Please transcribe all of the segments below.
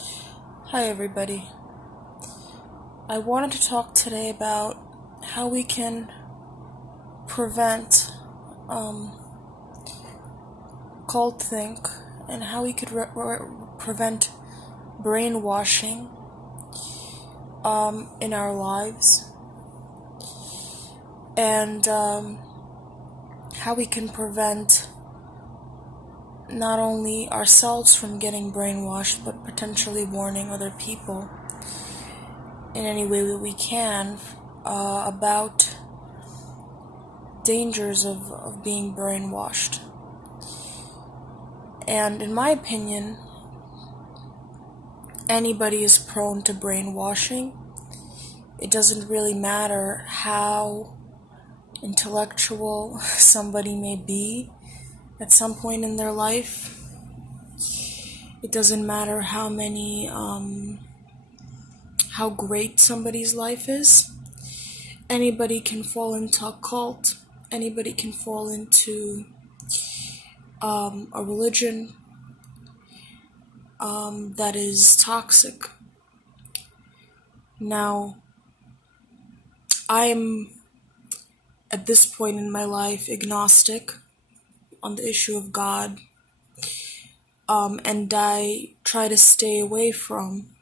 Hi, everybody. I wanted to talk today about how we can prevent um, cult think and how we could prevent brainwashing in our lives, and how we can prevent not only ourselves from getting brainwashed, but potentially warning other people in any way that we can about dangers of being brainwashed. And in my opinion, anybody is prone to brainwashing. It doesn't really matter how intellectual somebody may be at some point in their life. It doesn't matter how great somebody's life is. Anybody can fall into a cult. Anybody can fall into a religion that is toxic. Now, I'm at this point in my life agnostic on the issue of God, and I try to stay away from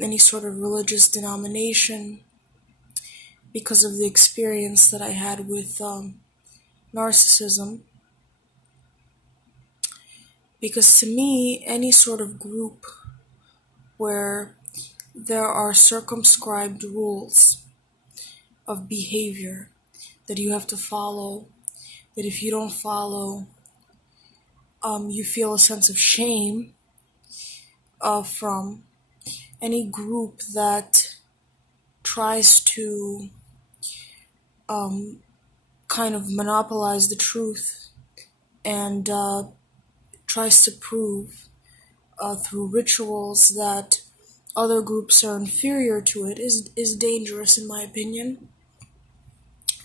any sort of religious denomination because of the experience that I had with narcissism. Because to me, any sort of group where there are circumscribed rules of behavior that you have to follow, that if you don't follow, you feel a sense of shame from any group that tries to kind of monopolize the truth and tries to prove through rituals that other groups are inferior to it is dangerous, in my opinion.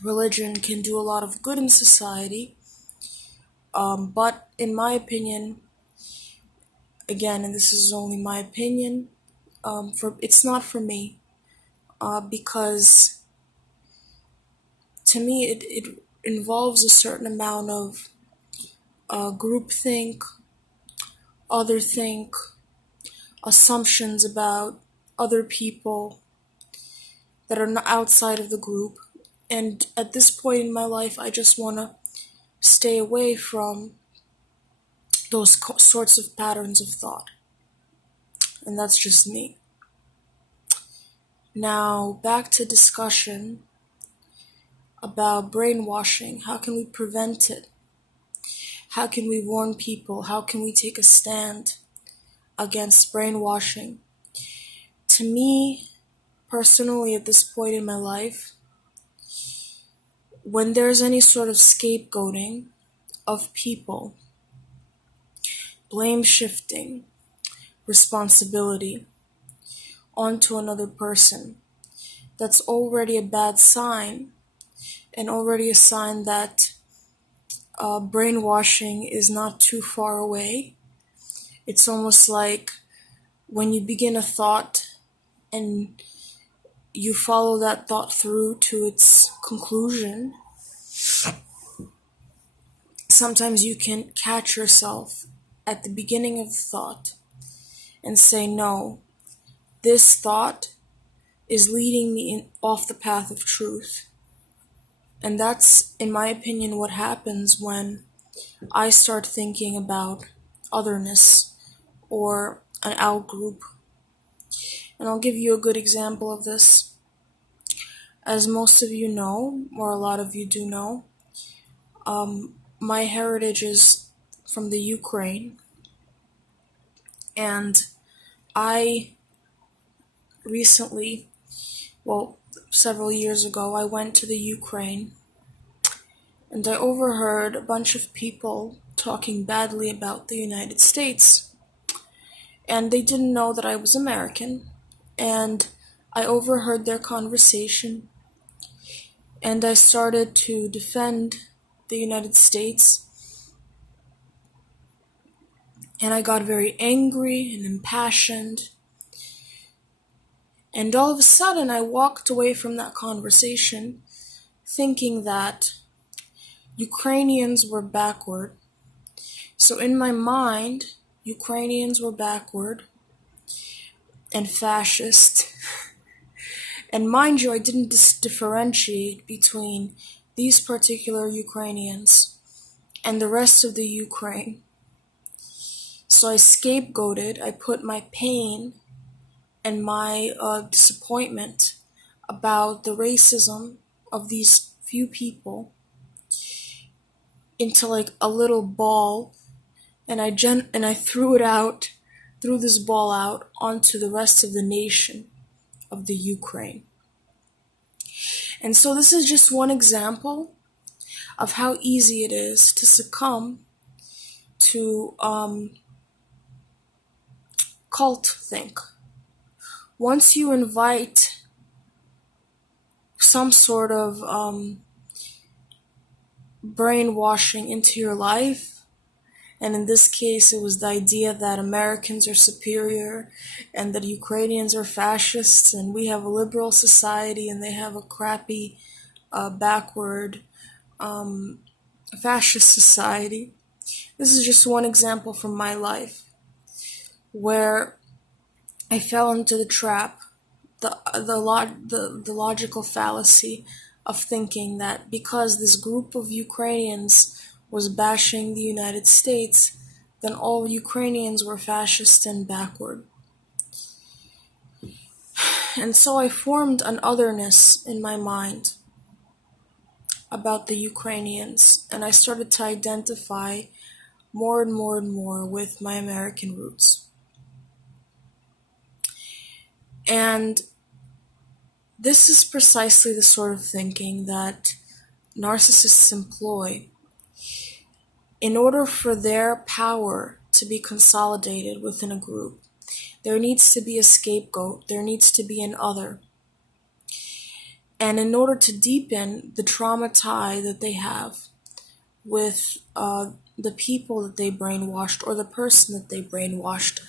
Religion can do a lot of good in society, but in my opinion, again, and this is only my opinion, it's not for me, because to me it involves a certain amount of groupthink, otherthink, assumptions about other people that are not outside of the group. And at this point in my life, I just want to stay away from those sorts of patterns of thought. And that's just me. Now, back to discussion about brainwashing. How can we prevent it? How can we warn people? How can we take a stand against brainwashing? To me, personally, at this point in my life, when there's any sort of scapegoating of people, blame shifting, responsibility onto another person, that's already a bad sign, and already a sign that brainwashing is not too far away. It's almost like when you begin a thought and you follow that thought through to its conclusion, sometimes you can catch yourself at the beginning of the thought and say, no, this thought is leading me off the path of truth. And that's, in my opinion, what happens when I start thinking about otherness or an out group. And I'll give you a good example of this. As most of you know, or a lot of you do know, my heritage is from the Ukraine. And I recently, several years ago, I went to the Ukraine and I overheard a bunch of people talking badly about the United States. And they didn't know that I was American. And I overheard their conversation and I started to defend the United States And I got very angry and impassioned. And all of a sudden, I walked away from that conversation thinking that Ukrainians were backward. So in my mind, Ukrainians were backward and fascist. And mind you, I didn't differentiate between these particular Ukrainians and the rest of the Ukraine. So I scapegoated, I put my pain and my disappointment about the racism of these few people into like a little ball, and I threw this ball out onto the rest of the nation of the Ukraine. And so this is just one example of how easy it is to succumb to cult think. Once you invite some sort of brainwashing into your life, and in this case it was the idea that Americans are superior and that Ukrainians are fascists and we have a liberal society and they have a crappy, backward, fascist society. This is just one example from my life where I fell into the trap, the logical fallacy of thinking that because this group of Ukrainians was bashing the United States, then all Ukrainians were fascist and backward. And so I formed an otherness in my mind about the Ukrainians, and I started to identify more and more and more with my American roots. And this is precisely the sort of thinking that narcissists employ in order for their power to be consolidated within a group. There needs to be a scapegoat, there needs to be an other. And in order to deepen the trauma tie that they have with the people that they brainwashed or the person that they brainwashed,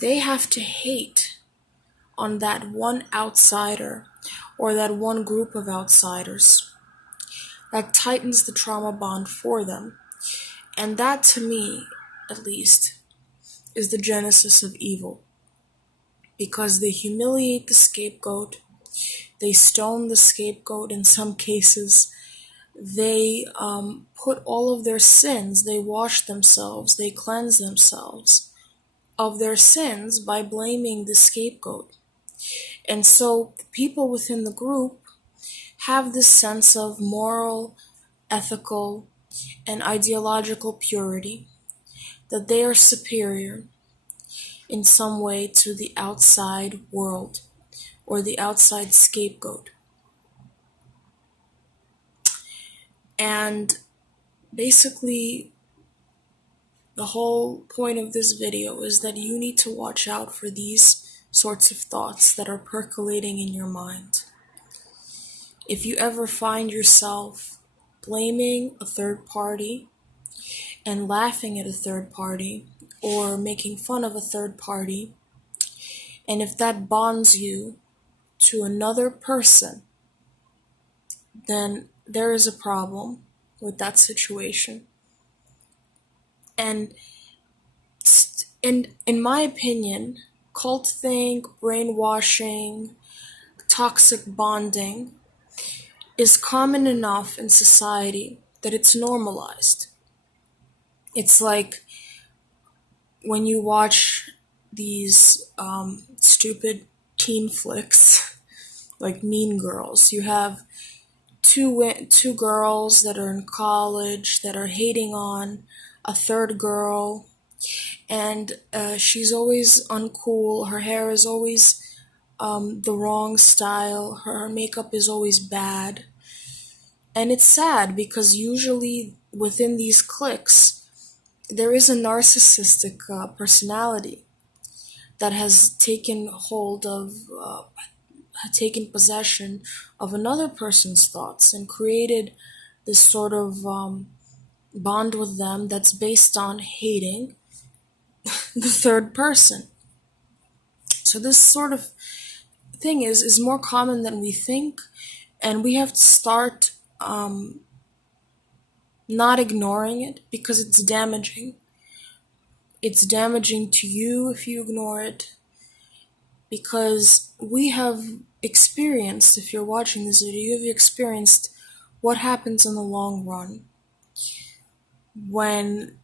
they have to hate on that one outsider or that one group of outsiders. That tightens the trauma bond for them. And that, to me, at least, is the genesis of evil. Because they humiliate the scapegoat, they stone the scapegoat in some cases, they put all of their sins, they wash themselves, they cleanse themselves of their sins by blaming the scapegoat. And so people within the group have this sense of moral, ethical, and ideological purity, that they are superior in some way to the outside world or the outside scapegoat. And basically, the whole point of this video is that you need to watch out for these sorts of thoughts that are percolating in your mind. If you ever find yourself blaming a third party and laughing at a third party or making fun of a third party, and if that bonds you to another person, then there is a problem with that situation. And in my opinion, cult think, brainwashing, toxic bonding is common enough in society that it's normalized. It's like when you watch these stupid teen flicks like Mean Girls, you have two girls that are in college that are hating on a third girl, and she's always uncool, her hair is always the wrong style, her makeup is always bad. And it's sad because usually within these cliques, there is a narcissistic personality that has taken possession of another person's thoughts and created this sort of bond with them that's based on hating the third person. So this sort of thing is more common than we think, and we have to start not ignoring it because it's damaging. It's damaging to you if you ignore it, because we have experienced, if you're watching this video, you have experienced what happens in the long run when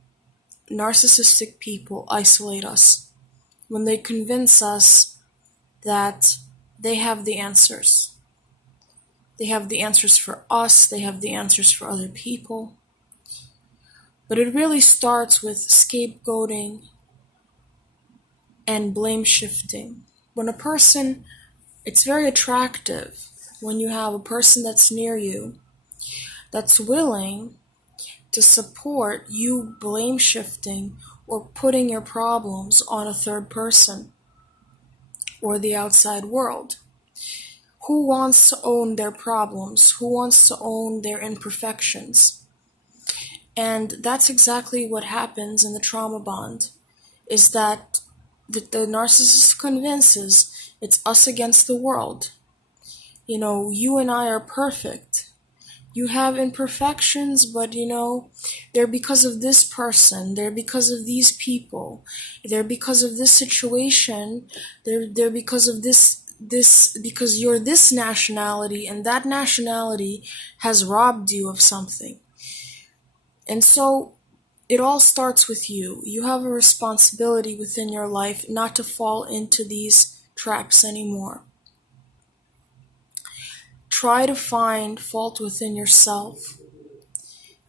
narcissistic people isolate us, when they convince us that they have the answers. They have the answers for us, they have the answers for other people. But it really starts with scapegoating and blame shifting. When a person, it's very attractive when you have a person that's near you that's willing to support you blame shifting or putting your problems on a third person or the outside world. Who wants to own their problems? Who wants to own their imperfections? And that's exactly what happens in the trauma bond, is that the narcissist convinces it's us against the world. You and I are perfect. You have imperfections, but they're because of this person, they're because of these people, they're because of this situation, they're because of this because you're this nationality and that nationality has robbed you of something. And so it all starts with you. You have a responsibility within your life not to fall into these traps anymore. Try to find fault within yourself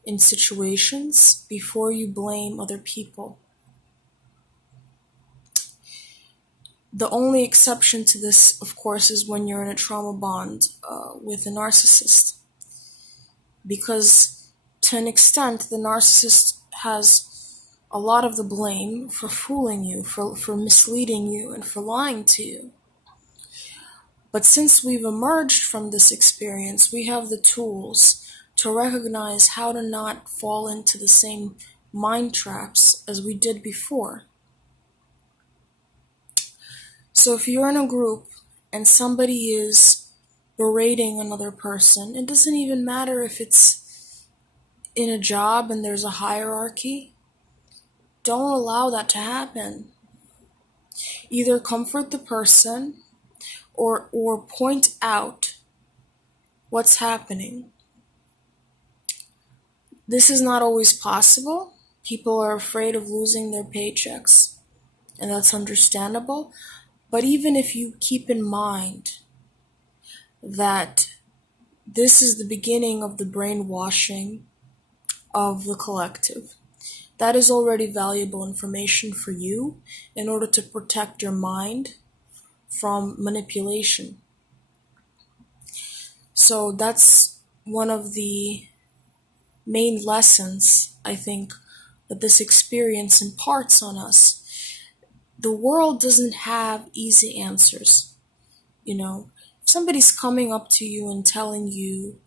in situations before you blame other people. The only exception to this, of course, is when you're in a trauma bond with a narcissist. Because to an extent, the narcissist has a lot of the blame for fooling you, for misleading you, and for lying to you. But since we've emerged from this experience, we have the tools to recognize how to not fall into the same mind traps as we did before. So if you're in a group and somebody is berating another person, it doesn't even matter if it's in a job and there's a hierarchy. Don't allow that to happen. Either comfort the person or point out what's happening. This is not always possible. People are afraid of losing their paychecks, and that's understandable. But even if you keep in mind that this is the beginning of the brainwashing of the collective, that is already valuable information for you in order to protect your mind from manipulation. So that's one of the main lessons, I think, that this experience imparts on us. The world doesn't have easy answers. If somebody's coming up to you and telling you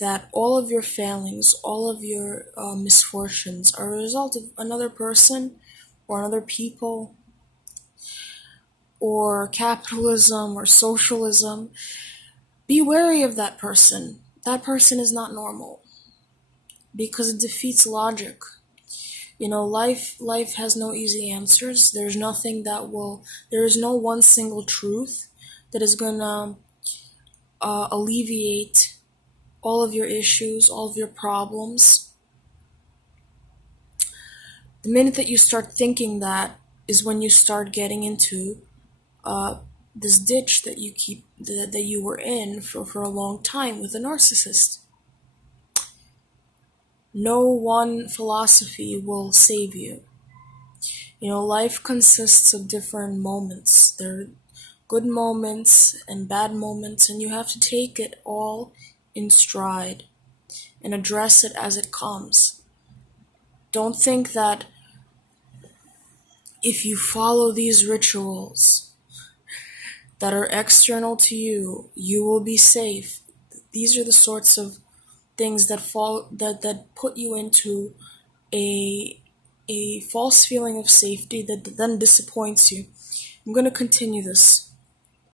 that all of your failings, all of your misfortunes are a result of another person or another people or capitalism or socialism, be wary of that person. That person is not normal because it defeats logic. Life has no easy answers. There is no one single truth that is gonna alleviate all of your issues, all of your problems. The minute that you start thinking that is when you start getting into this ditch that you were in for a long time with a narcissist. No one philosophy will save you. Life consists of different moments. There are good moments and bad moments, and you have to take it all in stride and address it as it comes. Don't think that if you follow these rituals that are external to you, you will be safe. These are the sorts of things that put you into a a false feeling of safety that then disappoints you. I'm going to continue this.